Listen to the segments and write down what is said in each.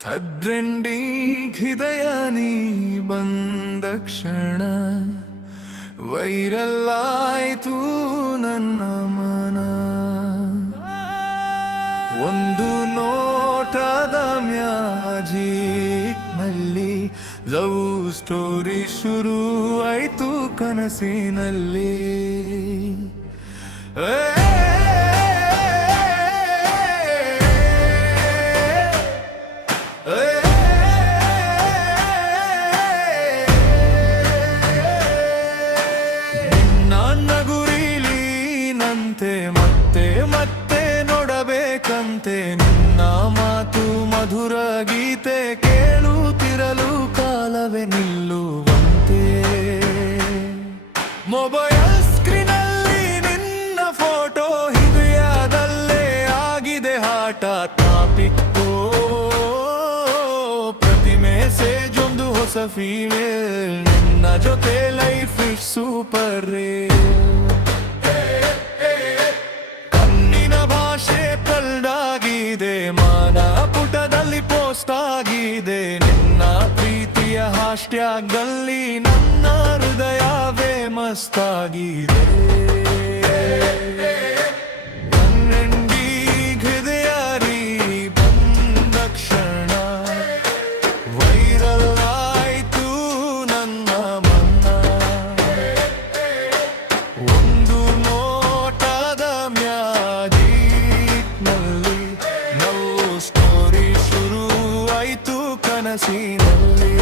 ತದ್ರೆಂಡಿ ಹೃದಯ ನೀ ಬಂದ ಕ್ಷಣ ವೈರಲ್ ಆಯ್ತು ನನ್ನ ಮನ. ಒಂದು ನೋಟದ ಮ್ಯಾಜಿಕ್ನಲ್ಲಿ ಲವ್ ಸ್ಟೋರಿ ಶುರು ಆಯ್ತು ಕನಸಿನಲ್ಲಿ. ಮತ್ತೆ ಮತ್ತೆ ನೋಡಬೇಕಂತೆ ನಿನ್ನ ಮಾತು ಮಧುರ ಗೀತೆ ಕೇಳುತ್ತಿರಲು ಕಾಲವೇ ನಿಲ್ಲುವಂತೆ. ಮೊಬೈಲ್ ಸ್ಕ್ರೀನಲ್ಲಿ ನಿನ್ನ ಫೋಟೋ ಹೃದಯದಲ್ಲೇ ಆಗಿದೆ ಹಾಟ ತಾಪಿಕ್ಕೋ. ಪ್ರತಿ ಮೆಸೇಜ್ ಒಂದು ಹೊಸ ಫೀಮೇಲ್ ನಿನ್ನ ಜೊತೆ ಲೈಫ್ ಇಸ್ ಸೂಪರ್ ರೇ. ಮಾನ ಪುಟದಲ್ಲಿ ಪೋಸ್ಟ್ ಆಗಿದೆ ನಿನ್ನ ಪ್ರೀತಿಯ ಹಾಸ್ಟ್ಯಾಗಲ್ಲಿ ನನ್ನ ಹೃದಯವೇ ಮಸ್ತಾಗಿದೆ. ಕನ್ನಂಡಿ ಹೃದಯ ರೀ ಬಂದ ಕ್ಷಣ ವೈರಲ್ ಆಯ್ತು ನನ್ನ ಮನ. ಒಂದು ನೋಟದ ಮ್ಯಾಜಿಕ್ನಲ್ಲಿ ಸ್ಟೋರಿ ಶುರು ಆಯ್ತು ಕನಸಿನಲ್ಲಿ.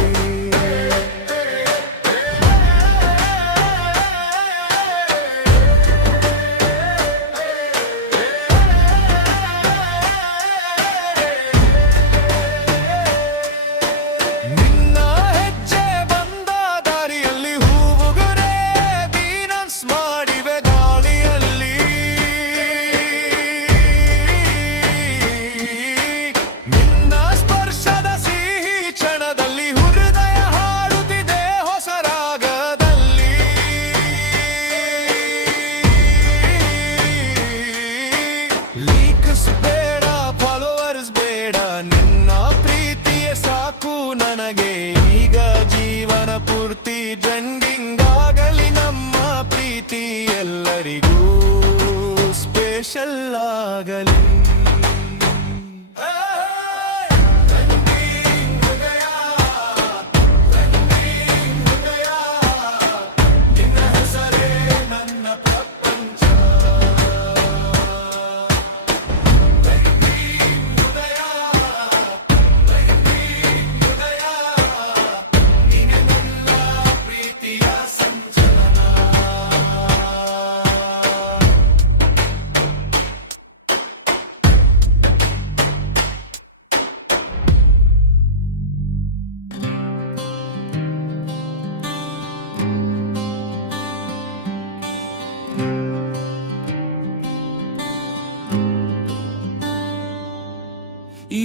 ನಿನ್ನ ಹೆಜ್ಜೆ ಬಂದ ದಾರಿಯಲ್ಲಿ ಹೂವುಗರೆ ಡಾನ್ಸ್ ಮಾಡಿವೆ ಗಾಳಿಯಲ್ಲಿ. ನಿನ್ನ ಸ್ಪರ್ಶದ ಸಿಹಿ ಕ್ಷಣದಲ್ಲಿ ಹೃದಯ ಹಾಡುತ್ತಿದೆ ಹೊಸ ರಾಗದಲ್ಲಿ. ಲೀಕ್ಸ್ ಬೇಡ ಫಾಲೋವರ್ಸ್ ಬೇಡ ನಿನ್ನ ಪ್ರೀತಿಯೇ ಸಾಕು ನನಗೆ. ಈಗ ಜೀವನ ಪೂರ್ತಿ ಟ್ರೆಂಡಿಂಗ್ ಆಗಲಿ ನಮ್ಮ ಪ್ರೀತಿ ಎಲ್ಲರಿಗೂ ಸ್ಪೆಷಲ್ ಆಗಲಿ.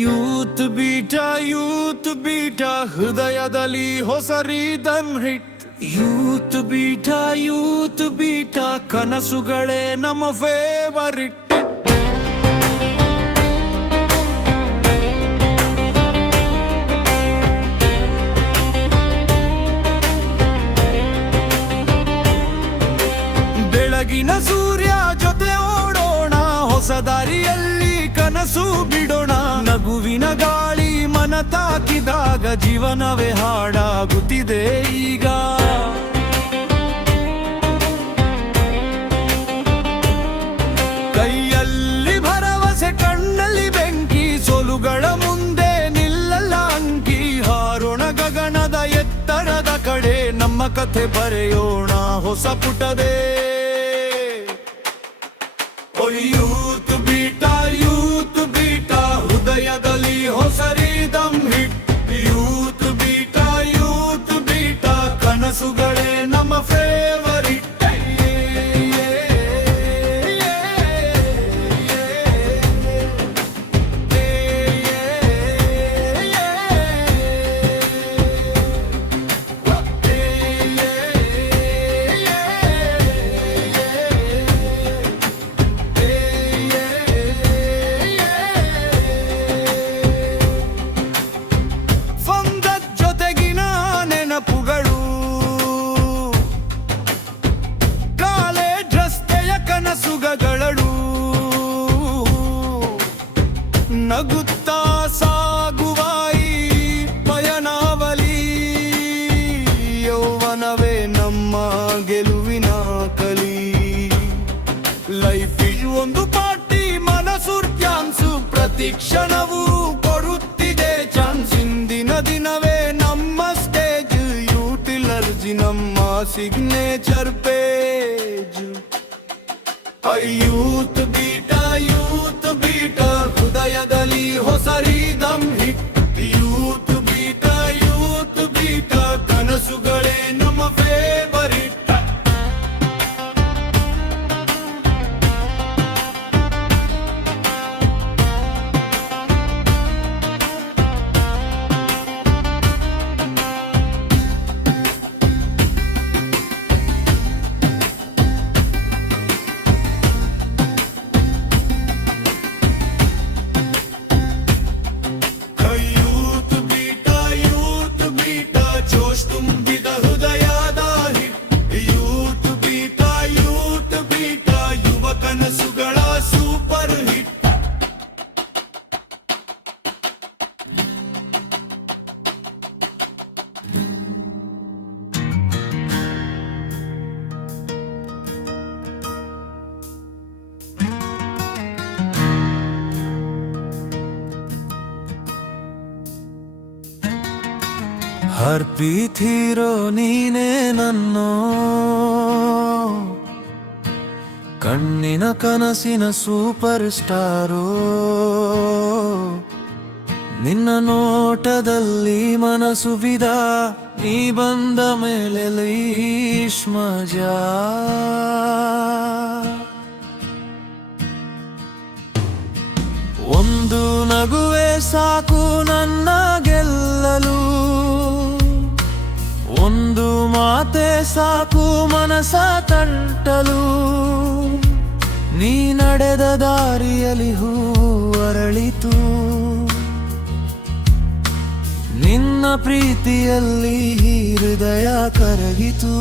ಯೂತ್ ಬೀಟ ಹೃದಯದಲ್ಲಿ ಹೊಸ ರೀದಮ್ ಹಿಟ್. ಯೂತ್ ಬೀಟ ಕನಸುಗಳೇ ನಮ್ಮ ಫೇವರಿಟ್. ಬೆಳಗಿನ ಸೂರ್ಯ ಜೊತೆ ಓಡೋಣ ಹೊಸ ದಾರಿಯಲ್ಲಿ ಕನಸು ಬಿಡೋಣ. ನಗುವಿನ ಗಾಳಿ ಮನ ತಾಕಿದಾಗ ಜೀವನವೇ ಹಾಡಾಗುತ್ತಿದೆ ಈಗ. ಕೈಯಲ್ಲಿ ಭರವಸೆ ಕಣ್ಣಲ್ಲಿ ಬೆಂಕಿ ಸೋಲುಗಳ ಮುಂದೆ ನಿಲ್ಲಲ್ಲ ಅಂಕಿ. ಹಾರೋಣ ಗಗನದ ಎತ್ತರದ ಕಡೆ ನಮ್ಮ ಕಥೆ ಬರೆಯೋಣ ಹೊಸ ಪುಟದೇ. ಯೂತ್ ಬೀಟ ಹೃದಯದಲ್ಲಿ ಹೊಸ ರೀದಮ್ ಹಿಟ್. ಯೂತ್ ಬೀಟ ಕನಸುಗಳೇ ನಮ್ಮ favourite. Signature page. Youth beta ಹೃದಯದಲ್ಲಿ ಹೊಸ ರೀದಮ್ ಹಿಟ್. ಯೂತ್ ಬೀಟ ಕನಸುಗಳೇ ನಮ್ಮ ಫೇವರಿಟ್. जोश ತುಂಬಿದ ಹೃದಯದ ಹಿಟ್. ಯೂತ್ ಬೀಟ ಯುವ ಕನಸುಗಳ ಸೂಪರ್ ಹಿಟ್. ಹಾರ್ಟ್ಬೀಟ್ ಹೀರೋ ನೀನೇ ನನ್ನೋ, ಕಣ್ಣಿನ ಕನಸಿನ ಸೂಪರ್ ಸ್ಟಾರೋ. ನಿನ್ನ ನೋಟದಲ್ಲಿ ಮನಸ್ಸು ವಿಧ, ನೀ ಬಂದ ಮೇಲೆ ಲೈಫ್ ಮಜಾ. ಒಂದು ನಗುವೆ ಸಾಕು ನನ್ನ ಗೆಲ್ಲಲು, ಒಂದು ಮಾತೆ ಸಾಕು ಮನಸ ತಟ್ಟಲು. ನೀ ನಡೆದ ದಾರಿಯಲ್ಲಿ ಹೂ ಅರಳಿತು, ನಿನ್ನ ಪ್ರೀತಿಯಲ್ಲಿ ಹೃದಯ ಕರಗಿತು.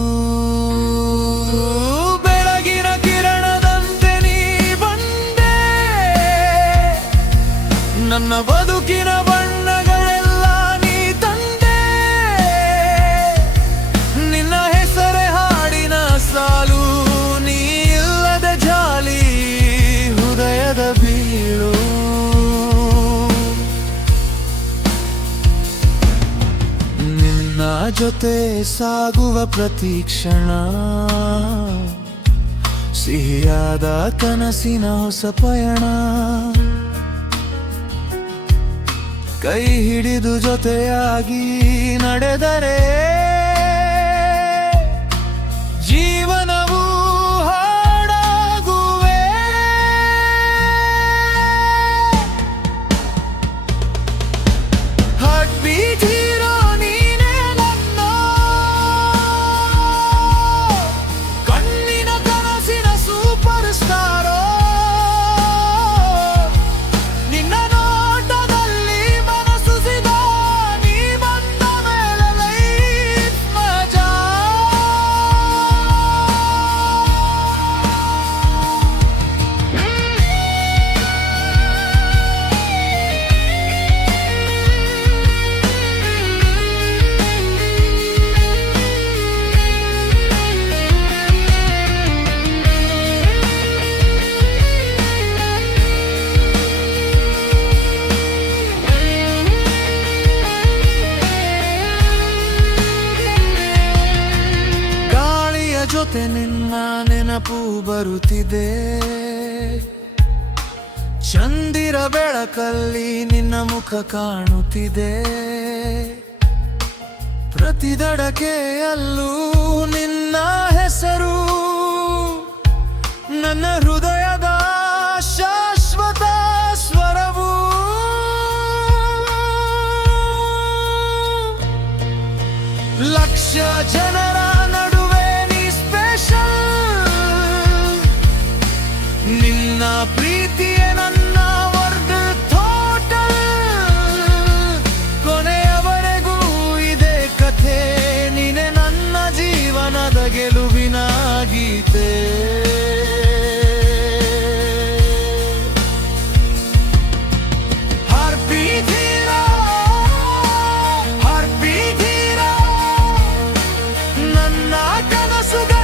ಬೆಳಗಿನ ಕಿರಣದಂತೆ ನೀ ಬಂದೆ, ನನ್ನ ಬದುಕಿನ ಬಣ್ಣಗಳೆಲ್ಲ ನೀ ತಂದೆ. ನಿನ್ನ ಹೆಸರೇ ಹಾಡಿನ ಸಾಲು, ನೀ ಇಲ್ಲದ ಜಾಲಿ ಹೃದಯದ ಬೀಳು. ನಿನ್ನ ಜೊತೆ ಸಾಗುವ ಪ್ರತಿ ಕ್ಷಣ, ಸಿಹಿಯಾದ ಕನಸಿನ ಹೊಸ ಪಯಣ. ಕೈ ಹಿಡಿದು ಜೊತೆಯಾಗಿ ನಡೆದರೆ ಜೀವನವು ಹಾಡಾಗುವೆ. ಹಾರ್ಟ್ಬೀಟ್ ಹೀರೋ ನೀನೇ ನನ್ನ, ಕಣ್ಣಿನ ಕನಸಿನ ಸೂಪರ್ ಸ್ಟಾರೋ. ನಿನ್ನ ನೋಟದಲ್ಲಿ ಮನಸ್ಸು ಸಿದ, ನೀ ಬಂದ ಮೇಲೆ ಲೈಫ್ ಮಜಾ. ಗಾಳಿಯ ಜೊತೆ ನಿನ್ನ ನೆನಪು ಬರುತ್ತಿದೆ, ಚಂದಿರ ಬೆಳಕಲ್ಲಿ ನಿನ್ನ ಮುಖ ಕಾಣುತ್ತಿದೆ. ಪ್ರತಿ ದಡಕೆಯಲ್ಲೂ ನಿನ್ನ ಹೆಸರು, ನನ್ನ ಹೃದಯದ ಶಾಶ್ವತ ಸ್ವರವು. ಲಕ್ಷ ಜನರ ನಡುವೆ ನೀ ಸ್ಪೆಷಲ್, ನಿನ್ನ ಪ್ರೀತಿಯೇ ನನ್ನ ವರ್ಡ್ ಟೋಟಲ್. ಕೊನೆಯವರೆಗೂ ಇದೆ ಕಥೆ, ನೀನೆ ನನ್ನ ಜೀವನದ ಗೆಲುವಿನ ಗೀತೆ. ಹಾರ್ಟ್ಬೀಟ್ ಹೀರೋ, ಹಾರ್ಟ್ಬೀಟ್ ಹೀರೋ, ನನ್ನ ಕನಸುಗಳ